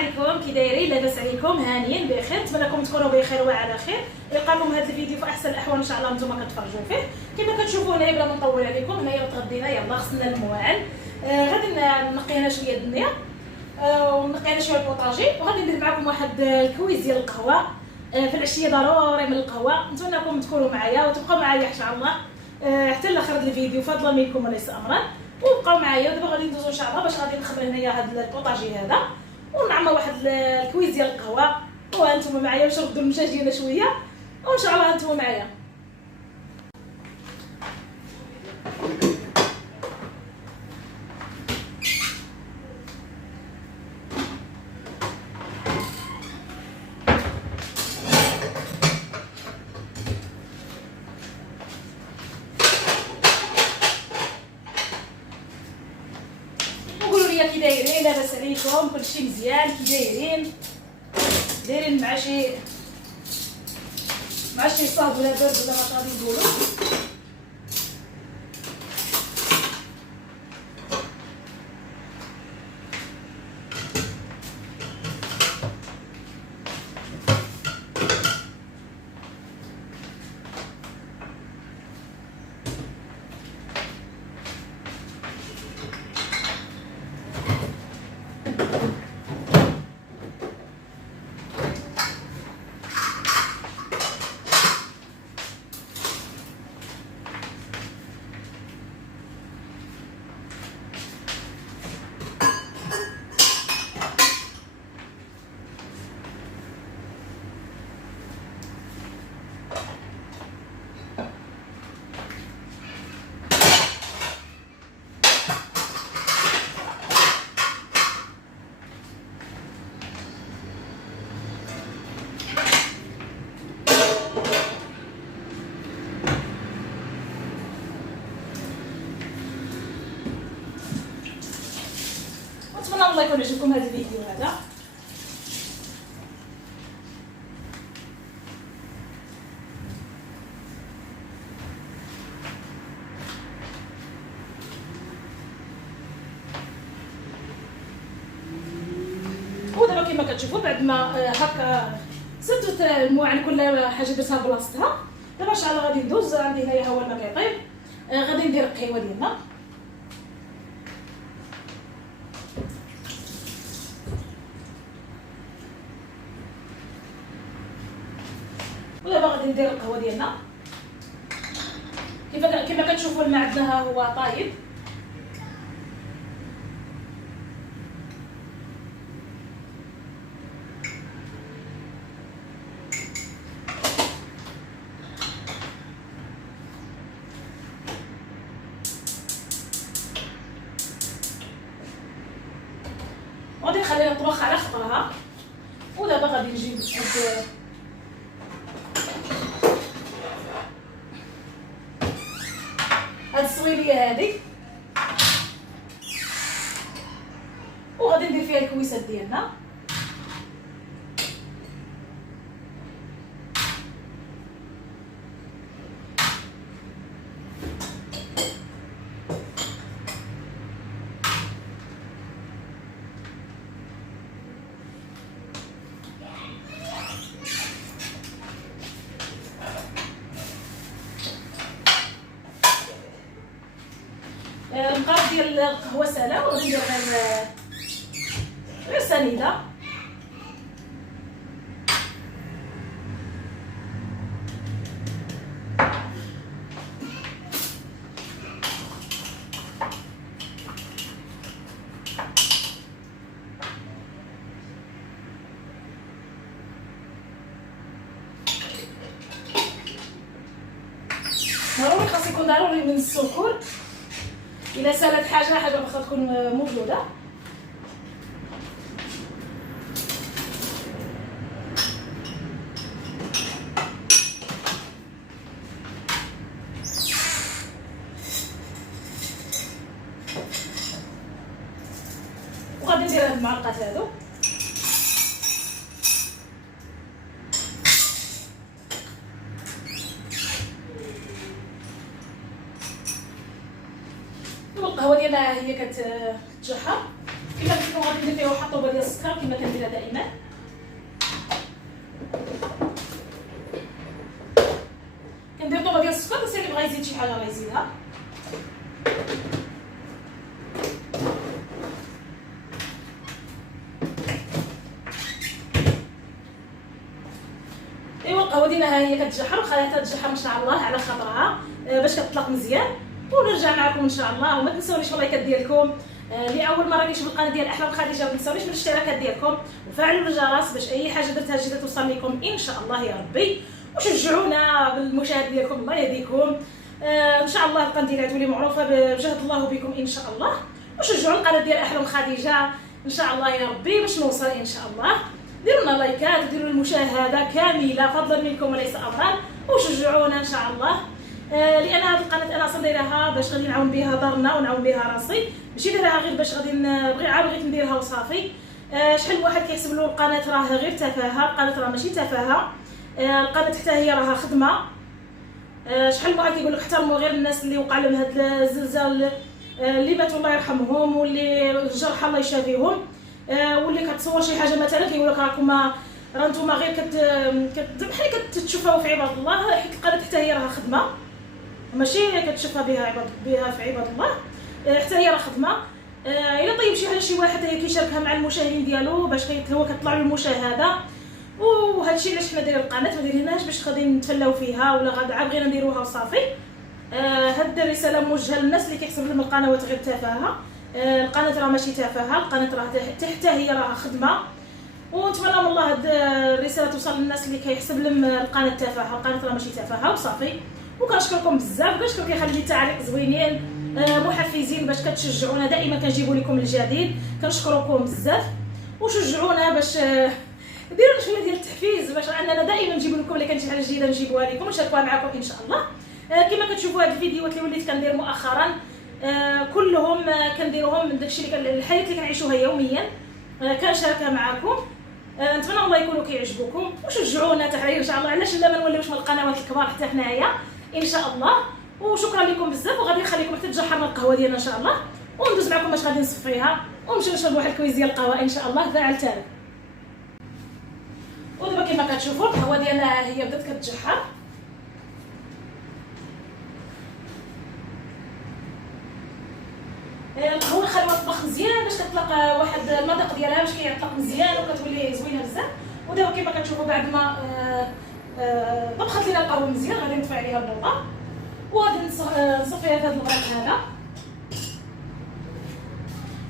عليكم، كي دايرين؟ لاباس عليكم؟ هانيين بخير؟ نتمنىكم تكونوا بخير وعلى خير. يلقاكم هذا الفيديو في احسن الاحوال ان شاء الله نتوما كتفرجوا فيه. كما كتشوفوا هنايا بلا ما نطول عليكم، هنايا تغدينا، يلاه غسلنا المواعن، غادي نقي انا شويه الدنيا ونقي انا شويه البوطاجي، وغادي ندير معكم واحد الكويز ديال القهوه. في العشيه ضروري من القهوه، نتمنىكم تكونوا معايا وتبقاو معايا ان شاء الله حتى لاخر الفيديو، فضلا منكم وليس امرا، وبقاو معايا. ودابا غادي ندوزو ان شاء الله باش غادي نخبر هنايا هذا البوطاجي هذا، ونعمل واحد الكويز ديال القهوه، وانتم معايا باش نردوا المشاج ديالنا شويه، وان شاء الله انتم معايا. كي دايرين؟ لاباس عليكم؟ كلشي مزيان؟ كي دايرين مع شي صهد ولا برد ولا ما غادي نقولوا؟ نتمنى الله يكون عجبكم هذا الفيديو هذا. ودابا كما كتشوفوا بعد ما هكا سدت المواعن كل حاجه درتها بلاصتها، دابا ان شاء الله غادي ندوز. عندي هنايا هو الماء كيطيب، غادي ندير القهوه ديالنا. ودابا غادي ندير القهوه ديالنا. كما كتشوفوا الماء عندنا هو طايب. غادي نخليها تطبخ على خطرها. ودابا غادي نجيب هاد الصويليه هادي، وغادي ندير فيها الكويسات ديالنا. المقاد ديال القهوه سالا، وغادي ندير غير سنيده. ضروري خاص يكون ضروري من السكر، إلا سالت حاجه باغا تكون مبلوله. وغادي ندير هاد المعلقات هادو. القهوه ديالنا هي كتجحر. كما الفوق غادي ندير فيه واحد الطوبه ديال السكر كما كنديرها دائما. كندير طوبه ديال السكر، بس اللي بغا يزيد شي حاجه راه يزيدها. ايوا القهوه ديالنا ها هي كتجحر، وخليتها تجحر ان شاء الله على خاطرها باش كتطلق مزيان، ونرجع معكم ان شاء الله. وما تنسونيش اللايكات ديالكم، اللي اول مره كيشوف القناه ديال احلام خديجه ما تنسونيش من الاشتراكات ديالكم وفعلوا الجرس باش اي حاجه درتها جديده توصل لكم ان شاء الله يا ربي. وشجعونا بالمشاهد ديالكم، الله يهديكم. ان شاء الله القناه تولي معروفه بجهد الله بكم ان شاء الله. وشجعوا القناه ديال احلام خديجه ان شاء الله يا ربي باش نوصل ان شاء الله. ديروا لنا لايكات وديروا المشاهده كامله فضلا منكم وليس امرا، وشجعونا ان شاء الله. لان هذه القناه انا اصلا دايرها باش غادي نعاون بها دارنا ونعاون بها راسي، ماشي دايرها غير باش غادي بغيت نديرها وصافي. شحال من واحد كيحسب له القناه راه غير تفاهه، القناه راه ماشي تفاهه، القناه حتى هي راها خدمه. شحال من واحد كيقول لك احترموا غير الناس اللي وقع لهم هذا الزلزال، اللي ماتوا الله يرحمهم، واللي الجرحى الله يشافيهم، واللي كتصور شي حاجه مثلا كيقول لك راه نتوما غير بحال كتشوفوا في عباد الله، حيت القناه حتى هي راها خدمه، ماشي كتشوفها بها في عباد الله، حتى هي راه خدمه. الا طيب شي حاجه شي واحد كيشاركها مع المشاهدين ديالو باش هو كطلع له المشاهده. وهذا الشيء علاش حنا دايرين القناه، ما دايرينهاش باش غادي نتفلاو فيها ولا غادي بغينا نديروها وصافي. هاد الرساله موجهه للناس اللي كيحسب لهم القنوات غير تفاهه. القناه راه ماشي تفاهه، القناه راه حتى هي راها خدمه. ونتمنى من الله هاد الرساله توصل للناس اللي كيحسب لهم القناه تفاهه، القناه راه ماشي تفاهه وصافي. وكنشكركم بزاف، كنشكر كيخلي لي تعليق زوينين محفزين باش كتشجعونا، دائما كنجيبوا لكم الجديد. كنشكركم بزاف، وشجعونا باش ديروا شويه ديال التحفيز باش اننا دائما نجيب لكم اللي كانت شي حاجه جديده نجيبوها لكم ونشاركوها معكم ان شاء الله. كما كتشوفوا هاد الفيديوهات اللي وليت كندير مؤخرا كلهم كنديروهم داكشي اللي الحياه اللي كنعيشوها يوميا كنشاركها معكم. نتمنى الله يكونوا كيعجبوكم، وشجعونا تحرير ان شاء الله، علاش لا ما نوليوش من القنوات الكبار حتى حنايا ان شاء الله. وشكرا لكم بزاف، وغادي نخليكم حتى تجحرنا القهوه ديالنا ان شاء الله، وندوز معكم باش غادي نصفيها ونمشيو نشربوا واحد الكويس ديال القهوه ان شاء الله فاعل تالي. ودابا كما كتشوفوا القهوه ديالنا هي بدات كتجحر. القهوه خليوها تطبخ مزيان باش كتطلق واحد المذاق ديالها باش كيطلق مزيان وكتولي زوينه بزاف. ودابا كما كتشوفوا بعد ما طبخت لينا القهوه مزيان غادي نطفي عليها البوطه وغادي نصفيها في هذا الغريق هذا.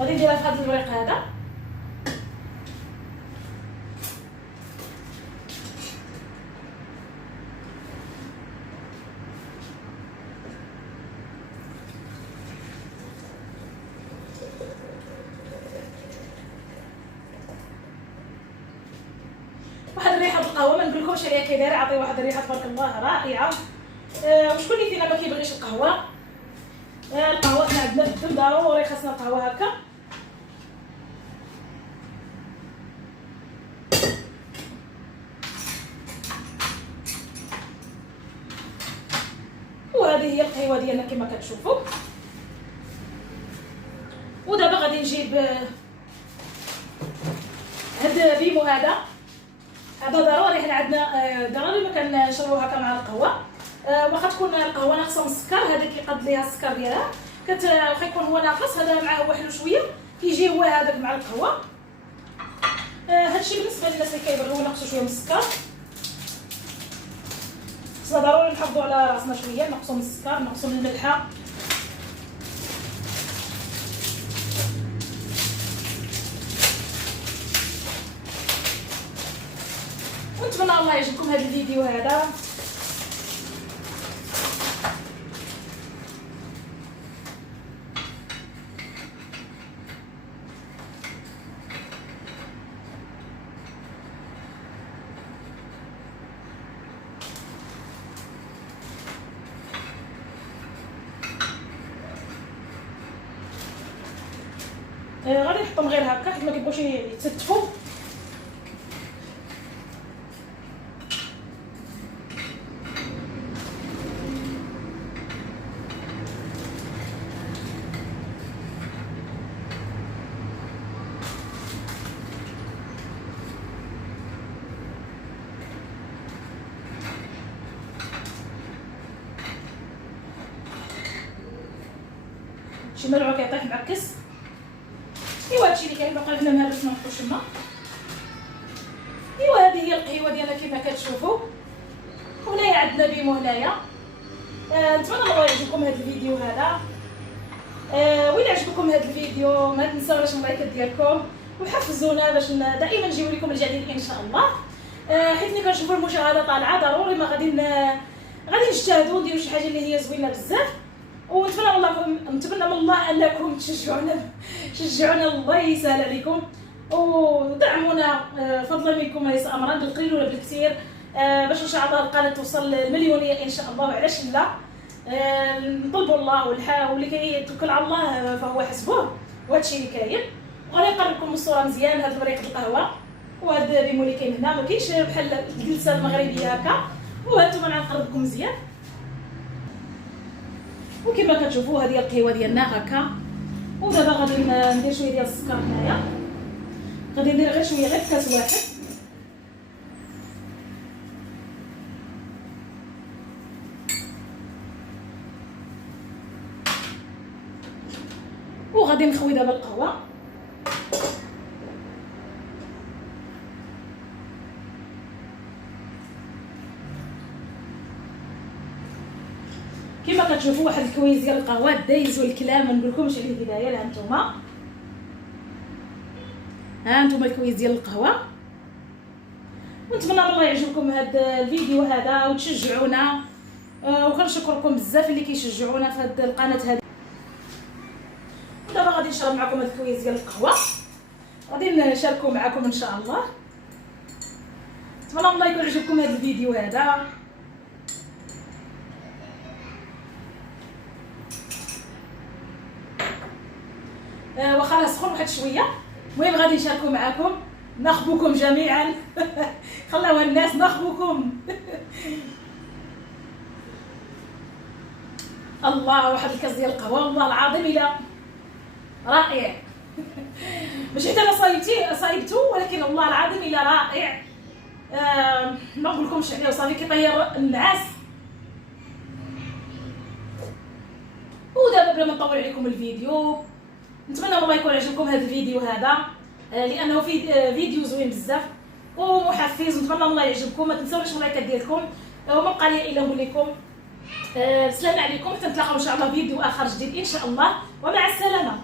غادي نديرها في هذا الغريق هذا. واحد الريحه القهوه ما نقولكمش عليها كي دايره، عطي واحد الريحه تبارك الله رائعه. وشكون اللي فينا ما كيبغيش القهوه؟ القهوه حنا عندنا في الدم ضروري خاصنا القهوه هكا. وهذه هي القهوه ديالنا كما كتشوفوا. ودابا غادي نجيب هاد بيمو هذا ضروري حنا عندنا ضروري ما كنشربوها هكا مع القهوه. واخا تكون القهوه ناقصه من السكر، هذا كيقاد ليها السكر ديالها، واخا يكون هو ناقص هذا معاه هو حلو شويه كيجي هو هذاك مع القهوه. هادشي بالنسبه للناس اللي كيبغيو ينقصوا شويه من السكر. خصنا ضروري نحافظوا على راسنا شويه، نقصوا من السكر نقصوا من الملحه. ونتمنى الله يعجبكم هذا الفيديو هذا. غادي نحطهم غير هكا حيت ما كيبغوش يتستفوا. شي ملعوب كيطيح معكس. ايوا هادشي اللي كاين. بقى هنا ما باش ما نحطوش الماء. ايوا هذه هي القهوه ديالنا كما كتشوفوا. وهنايا عندنا بيمو هنايا. نتمنى الله يعجبكم هذا الفيديو هذا. وإلا عجبكم هذا الفيديو ما تنساوش اللايكات ديالكم وحفزونا باش دائما نجيب لكم الجديد ان شاء الله. حيت ملي كنشوفوا المشاهده طالعه ضروري ما غادي نجتهدوا نديروا شي حاجه اللي هي زوينه بزاف. ونتمنى من الله انكم تشجعونا الله يسهل عليكم ودعمونا فضلا منكم ليس امرا بالقليل ولا بالكثير باش ان شاء الله القناه توصل للمليونيه ان شاء الله. وعلاش لا نطلبوا الله واللي كيتوكل على الله فهو حسبه. وهادشي اللي كاين. وغادي نقرب لكم الصوره مزيان. هاد مريقه القهوه وهذا بيمو اللي كاين هنا ما كاينش بحال الجلسه المغربيه هكا. وهانتوما نقرب لكم مزيان. وكما كتشوفوا هذه القهوه ديالنا هكا. ودابا غادي ندير شويه ديال السكر هنايا. غادي ندير غير شويه غير كاس واحد. وغادي نخوي دابا القهوه. كما كتشوفوا واحد الكويس ديال القهوه دايز والكلام ما نقولكمش عليه دابا. ها انتم الكويس ديال القهوه. ونتمنى الله يعجبكم هذا الفيديو هذا وتشجعونا. وكنشكركم بزاف اللي كيشجعونا في هذه القناه هذه. ودابا غادي نشرب معكم هذا الكويس ديال القهوه. غادي نشاركو معكم ان شاء الله. نتمنى الله يكون عجبكم هذا الفيديو هذا. واخا سخون واحد شويه. المهم غادي نشاركو معكم نخبوكم جميعا. خلاوها الناس نخبوكم. الله واحد الكاس ديال القهوه والله العظيم الا رائع. ماشي حتى انا صايبته ولكن الله العظيم الا رائع. ما نقولكمش عليه وصافي كيطير النعاس. ودابا بلا ما نطول عليكم الفيديو نتمنى الله يكون عجبكم هذا الفيديو هذا لانه فيديو زوين بزاف ومحفز. ونتمنى الله يعجبكم. ما تنساوش اللايكات ديالكم. وما بقى لي الا نقول لكم سلام عليكم. حتى نتلاقاو ان شاء الله فيديو اخر جديد ان شاء الله. ومع السلامه.